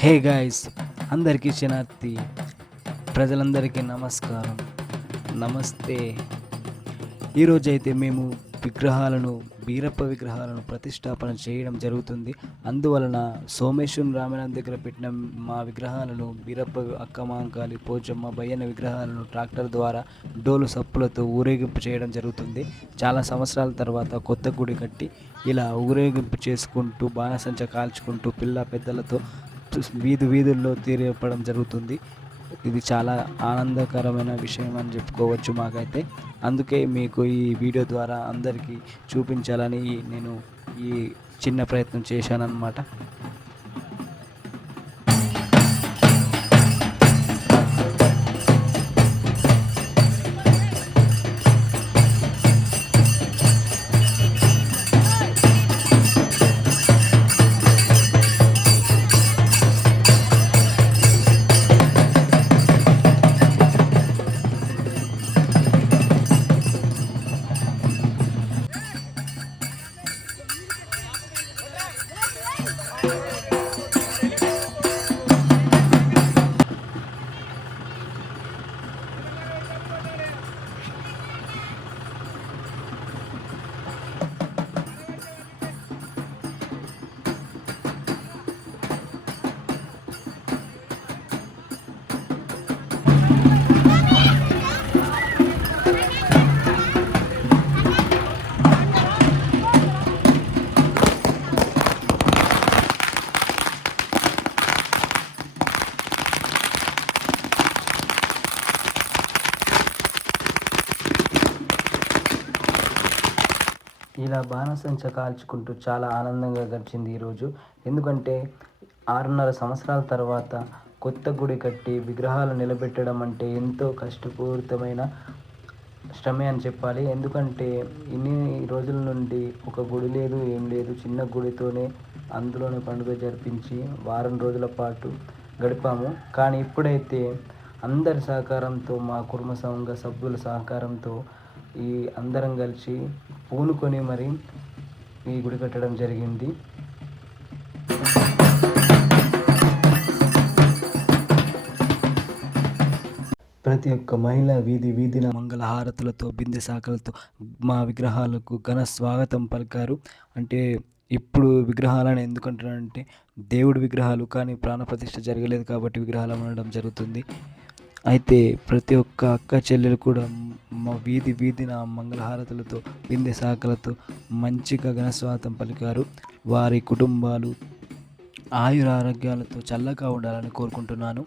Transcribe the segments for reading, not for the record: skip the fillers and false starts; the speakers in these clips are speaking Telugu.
హే గాయ్స్, అందరికీ శనార్థి, ప్రజలందరికీ నమస్కారం. నమస్తే. ఈరోజైతే మేము బీరప్ప విగ్రహాలను ప్రతిష్టాపన చేయడం జరుగుతుంది. అందువలన సోమేశ్వరం రామాలయం దగ్గర పెట్టిన మా విగ్రహాలను బీరప్ప అక్కమాంకాళి పోచమ్మ బయ్యన్న విగ్రహాలను ట్రాక్టర్ ద్వారా డోలు సప్పులతో ఊరేగింపు చేయడం జరుగుతుంది. చాలా సంవత్సరాల తర్వాత కొత్త గుడి కట్టి ఇలా ఊరేగింపు చేసుకుంటూ బాణసంచ కాల్చుకుంటూ పిల్ల పెద్దలతో వీధుల్లో తిరగడం జరుగుతుంది. ఇది చాలా ఆనందకరమైన విషయం అని చెప్పుకోవచ్చు మాకైతే. అందుకే మీకు ఈ వీడియో ద్వారా అందరికీ చూపించాలని నేను ఈ చిన్న ప్రయత్నం చేశానన్నమాట. ఇలా బాణసంచ కాల్చుకుంటూ చాలా ఆనందంగా గడిచింది ఈరోజు. ఎందుకంటే 6.5 సంవత్సరాల తర్వాత కొత్త గుడి కట్టి విగ్రహాలు నిలబెట్టడం అంటే ఎంతో కష్టపూరితమైన శ్రమే అని చెప్పాలి. ఎందుకంటే ఇన్ని రోజుల నుండి ఒక గుడి లేదు, ఏం లేదు, చిన్న గుడితోనే అందులోనే పండుగ జరిపించి వారం రోజుల పాటు గడిపాము. కానీ ఇప్పుడైతే అందరి సహకారంతో, మా కుటుంబ సంఘ సభ్యుల సహకారంతో ఈ అందరం కలిసి పూనుకొని మరి ఈ గుడి కట్టడం జరిగింది. ప్రతి ఒక్క మహిళ వీధిన మంగళహారతులతో బిందె శాఖలతో మా విగ్రహాలకు ఘన స్వాగతం పలికారు. అంటే ఇప్పుడు విగ్రహాలను ఎందుకంటారంటే దేవుడి విగ్రహాలు, కానీ ప్రాణప్రతిష్ఠ జరగలేదు కాబట్టి విగ్రహాలు అనడం జరుగుతుంది. అయితే ప్రతి ఒక్క అక్క చెల్లెలు కూడా మా వీధిన మంగళహారతులతో బిందె శాఖలతో మంచిగా ఘనస్వాగతం పలికారు. వారి కుటుంబాలు ఆయురారోగ్యాలతో చల్లగా ఉండాలని కోరుకుంటున్నాను.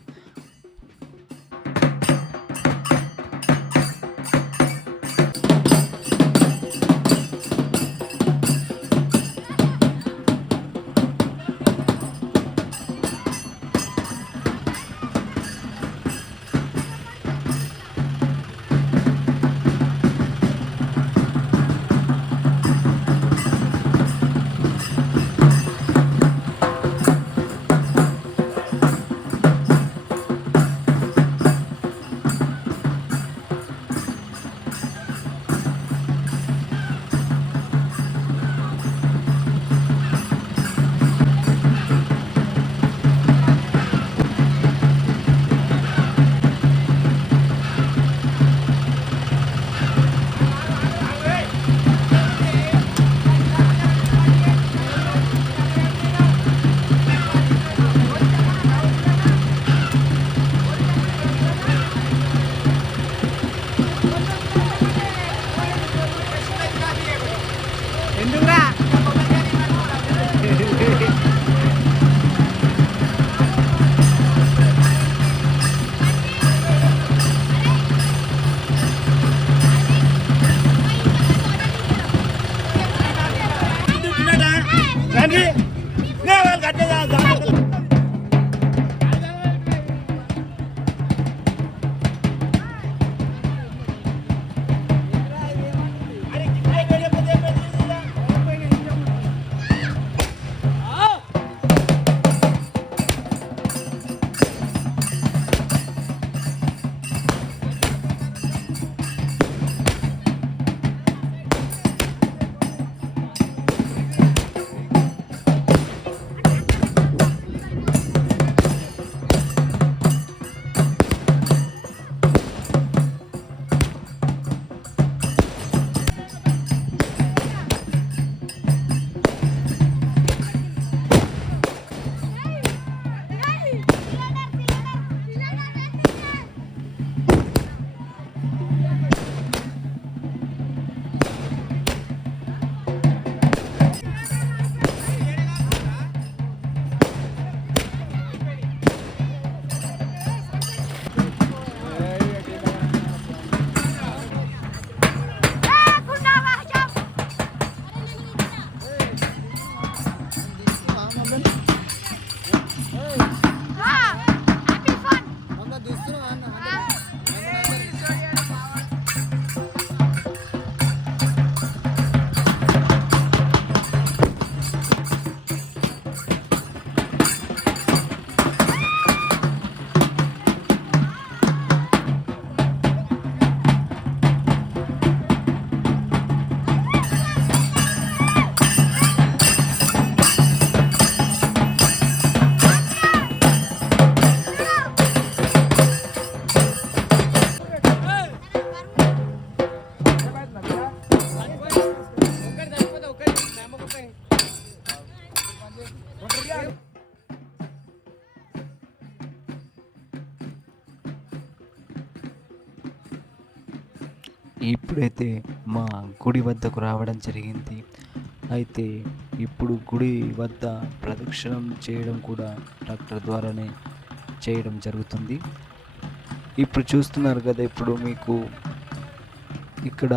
ఇప్పుడైతే మా గుడి వద్దకు రావడం జరిగింది. అయితే ఇప్పుడు గుడి వద్ద ప్రదక్షిణం చేయడం కూడా ట్రాక్టర్ ద్వారానే చేయడం జరుగుతుంది. ఇప్పుడు చూస్తున్నారు కదా, ఇప్పుడు మీకు ఇక్కడ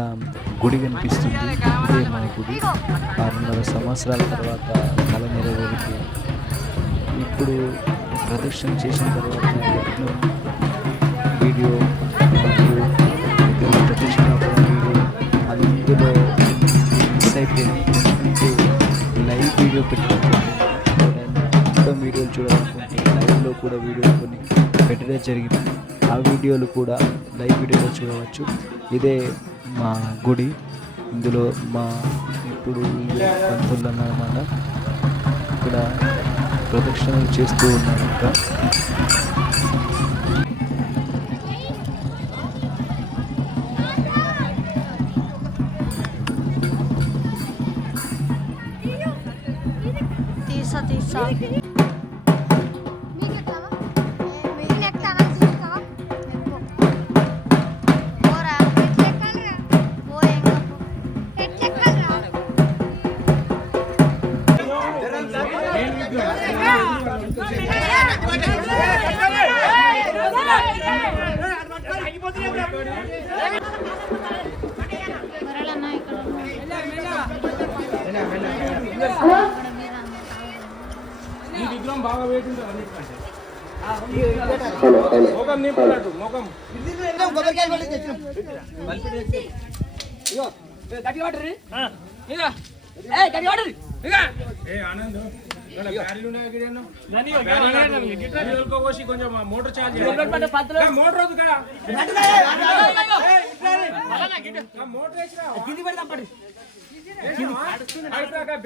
గుడి కనిపిస్తుంది. ఇదే మన గుడి. 6.5 సంవత్సరాల తర్వాత కళ నెరవేరుతూ ఇప్పుడు ప్రదక్షిణ చేసిన తర్వాత వీడియో మరియు ప్రతిష్టాపన వీడియో అందులో మిస్ అయిపోయింది. అంటే లైవ్ వీడియో పెట్టడం మొత్తం వీడియోలు చూడాలనుకుంటే లైవ్లో కూడా వీడియోలు కొన్ని పెట్టడం జరిగింది. ఆ వీడియోలు కూడా లైవ్ వీడియోలో చూడవచ్చు. ఇదే మా గుడి. ఇందులో మా ఇప్పుడు పంతులు అన్నమాట ఇక్కడ ప్రదక్షిణలు చేస్తూ ఉన్నారు. ఇంకా తీసా విగ్రహం బాగా వెయిట్ ఉంటుంది అన్నిటికంటే. మొగం నింపుతాడు మొగం ఆనంద్ కొంచెం మోటార్ చార్జ్ మోటార్ వద్దు కదా మోటార్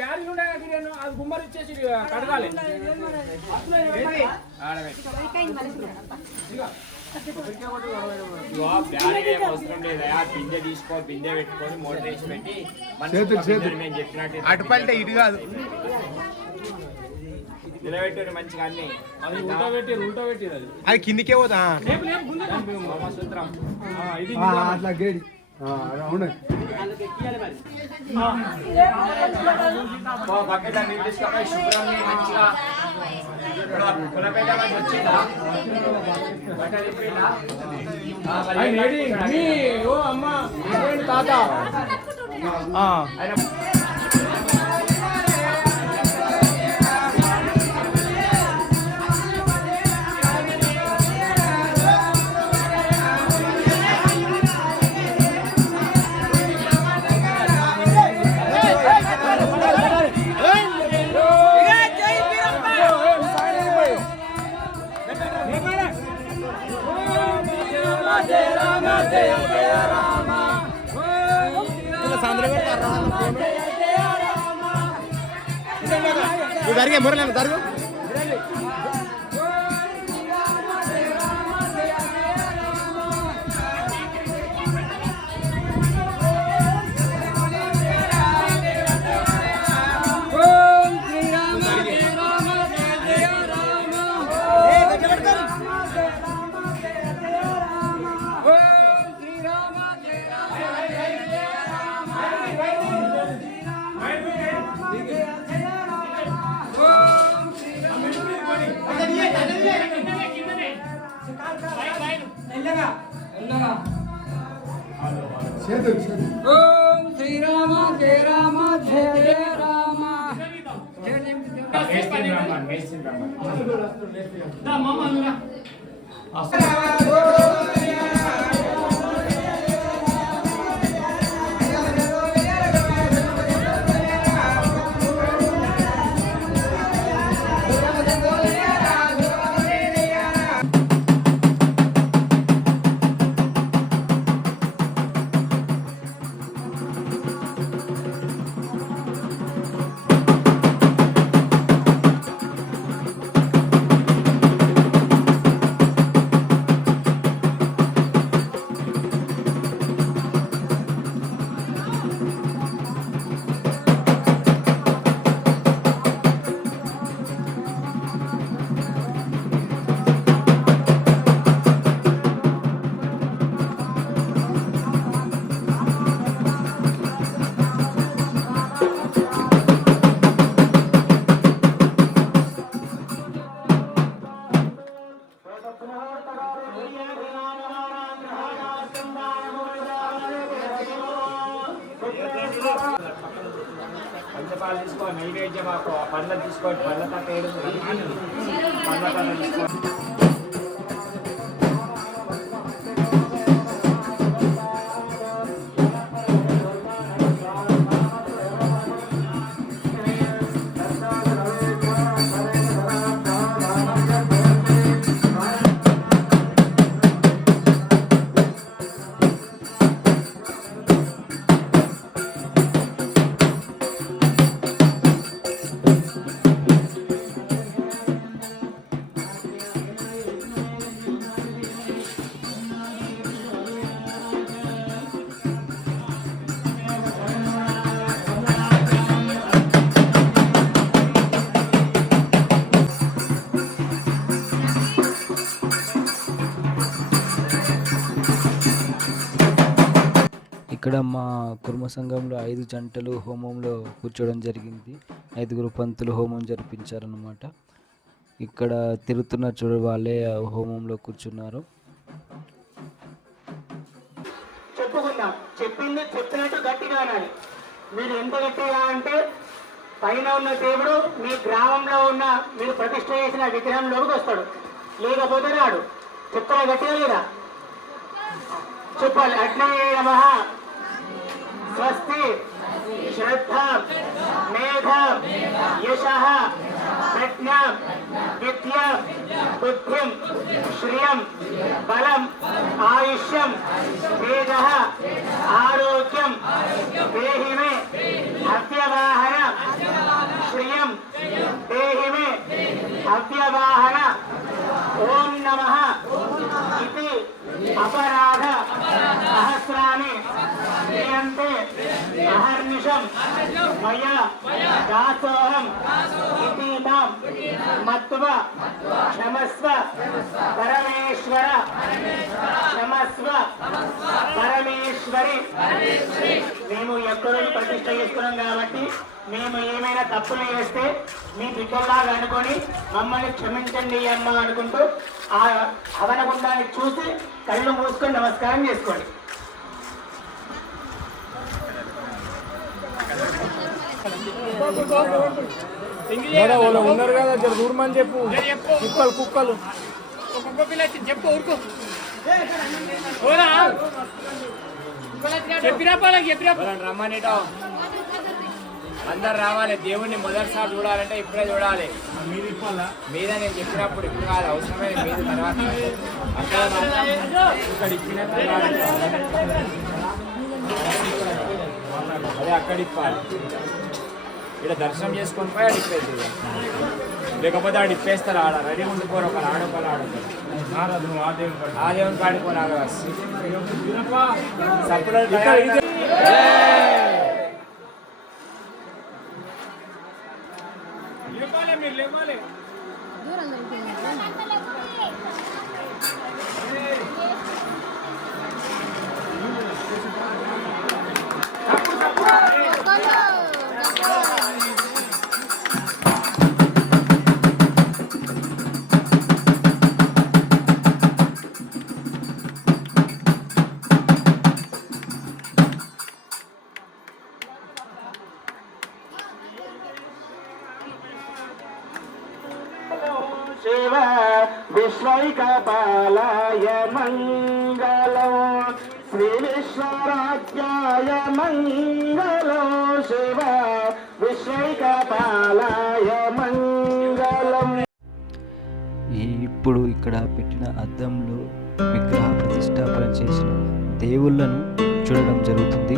బ్యారీ అది గుమ్మరి ఇచ్చేసి కడగాలి. పింజ తీసుకో, పింజ పెట్టుకొని మోటార్ వేసి పెట్టి నేను చెప్పినట్టు అటుపల్లి ఇటు కాదు నిలబెట్టి మంచిగా అన్ని అది ఉల్టా పెట్టి అది కిందికే పోతా సూత్రం ఇది అట్లా గేడి అమ్మా తాత జరిగే మురళి జరుగు ఓం శ్రీరామ జయ రామ జయ జయ రామ పంచపాలు తీసుకో, నైవేద్యం పండ్ల తీసుకో, పండ్ల తట్ట ఏడు పండ్ల తట్ట తీసుకో. ఇక్కడ మా కుర్మ సంఘంలో 5 జంటలు హోమంలో కూర్చోవడం జరిగింది. 5గురు పంతులు హోమం జరిపించారన్నమాట. ఇక్కడ తిరుగుతున్న చూడ వాళ్ళే హోమంలో కూర్చున్నారు. చెప్పుకుందాం, చెప్పింది చెప్పినట్టు గట్టిగా అనాలి. మీరు ఎంత గట్టిగా అంటే పైన ఉన్న దేవుడు మీ గ్రామంలో ఉన్న మీరు ప్రతిష్ఠ చేసిన విగ్రహంలోకి వస్తాడు, లేకపోతే రాడు. చెప్తారా గట్టిగా లేదా? చెప్పాలి. అగ్నే నమః, స్వస్తి, శ్రద్ధ, మేధ, యశః, ప్రజ్ఞ, విద్య, బుద్ధిం, శ్రియం, బలం, ఆయుష్యం, తేజ, ఆరోగ్యం దేహి మే అవ్యవాహన, శ్రియం దేహి మే అవ్యవాహన. ఓం నమః ఇది అపరాధ సహస్రాన్ని క్రియంతే అహర్నిశం మయా దాసోహం ఇతి మాం మత్వా క్షమస్వ పరమేశ్వర, క్షమస్వ పరమేశ్వరి. మేము ఎక్కడో ప్రతిష్ట చేసుకున్నాం కాబట్టి మేము ఏమైనా తప్పులు చేస్తే మీ బిడ్డల్లాగా అనుకొని మమ్మల్ని క్షమించండి అమ్మ అనుకుంటూ ఆ హవనగుండాన్ని చూసి కళ్ళు మూసుకొని నమస్కారం చేసుకోండి. ఉన్నారు కదా, జర దూరమని చెప్పు. కుక్కలు కుక్కలు చెప్పు ఊరుకో చెప్పిరా రమ్మనేటో అందరు రావాలి. దేవుణ్ణి మొదటిసారి చూడాలంటే ఇప్పుడే చూడాలి. మీద నేను చెప్పినప్పుడు ఇప్పుడు కాదు, అవసరమే మీద తర్వాత ఇక్కడ ఇప్పిన అదే అక్కడ ఇప్పాలి. ఇక్కడ దర్శనం చేసుకొని పోయి ఆడ ఇప్పేస్తుంది, లేకపోతే ఆడ ఇప్పేస్తారు. ఆడ రెడీ ఉండిపోరు, ఒక ఆడొకరు ఆడుతారు. ఆ దేవుని కాడిపోయి ఆడ సప్పుడు మీరు లేవాలి. విశ్వైకపాలాయ మంగళం శ్రీ విశ్వరాజ్యాయ మంగళం శివ విశ్వైకపాలాయ మంగళం. ఇప్పుడు ఇక్కడ పెట్టిన అద్దంలో విగ్రహ ప్రతిష్టాపన చేసిన దేవుళ్ళను చూడడం జరుగుతుంది.